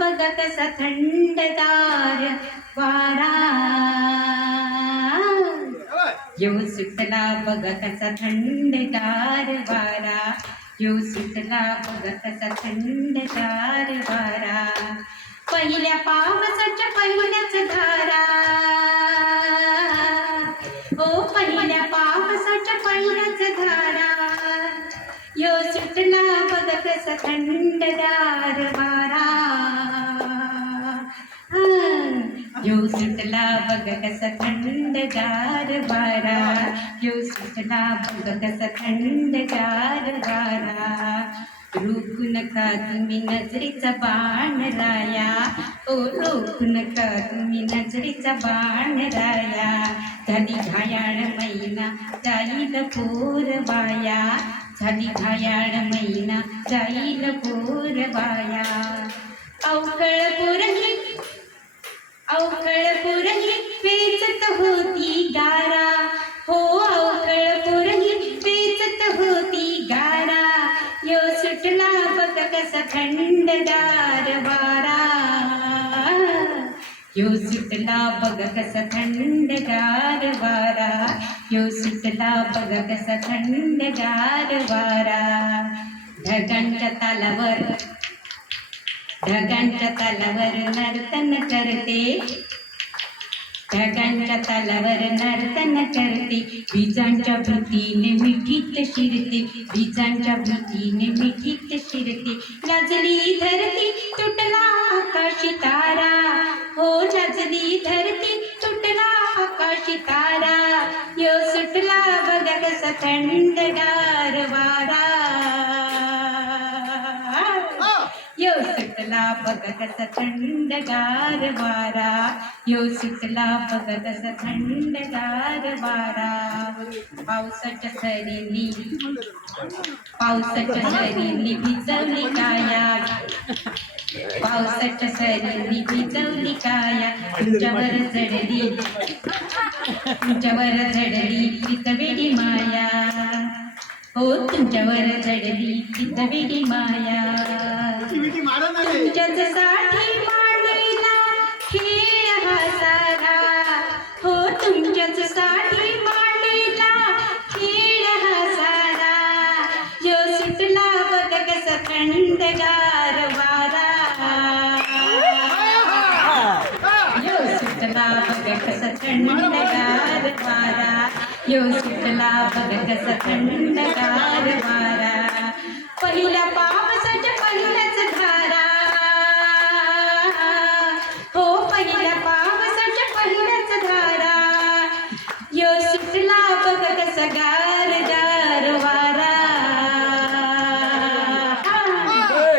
बघत कसा थंडदार वारा. येऊ सुटला बघ कसा थंडदार वारा. येऊ सुटला बघ कसा थंडगार वारा. पहिल्या पावसाच्या पहिल्याच धारा. ओ पहिल्या पावसाच्या पहिल्याच धारा. यो सुटला बघ कसा थंडगार वारा. यो सुटला बघ कसा थंडगार वारा. यो सुटला बघ कसा थंडगार वारा. रोखू नका तुम्ही नजरेचा बाण राया? ओ रोखू नका तुम्ही नजरेचा बाण राया? झाली घायाळ मैना जाईल पोर वाया. झाली घायाळ मैना जाईल पोर वाया. बघ कसा वारा. यो सुटला बघ कसा थंडगार वारा. यो सुटला बघ कसा थंडगार वारा. ढगांच्या तालावर ढगांच्या तालावर नर्तन करते. ढगांच्या तालावर नर्तन करते विजांच्या भीतीने मिठीत शिरते. विजांच्या भीतीने मिठीत शिरते. लाजली धरती तुटला आकाशी तारा. हो लाजली धरती तुटला आकाशी तारा. यो सुटला बघ कसा थंडगार वारा. सुटला बघ कसा थंडगार वारा. यो सुटला बघ कसा थंडगार वारा. पावसाच्या सरींनी पावसाच्या सरींनी भिजवली काया. पावसाच्या सरींनी भिजवली काया. तुमच्यावर चढली तुमच्यावर झडली माया. हो तुमच्यावर झडली चितवेडी माया. तुमच्याच साठी मांडला खेळ हा सारा हो तुमच्याच साठी मांडला खेळ हा सारा यो सुटला बघ कसा थंडगार वारा. यो सुटला बघ कसा थंडगार वारा. यो सुटला थंडगार वारा पहिल्या पावसाच्या पहिल्याच धारा हो पहिल्या पावसाच्या पहिल्याच धारा यो सुटला बघ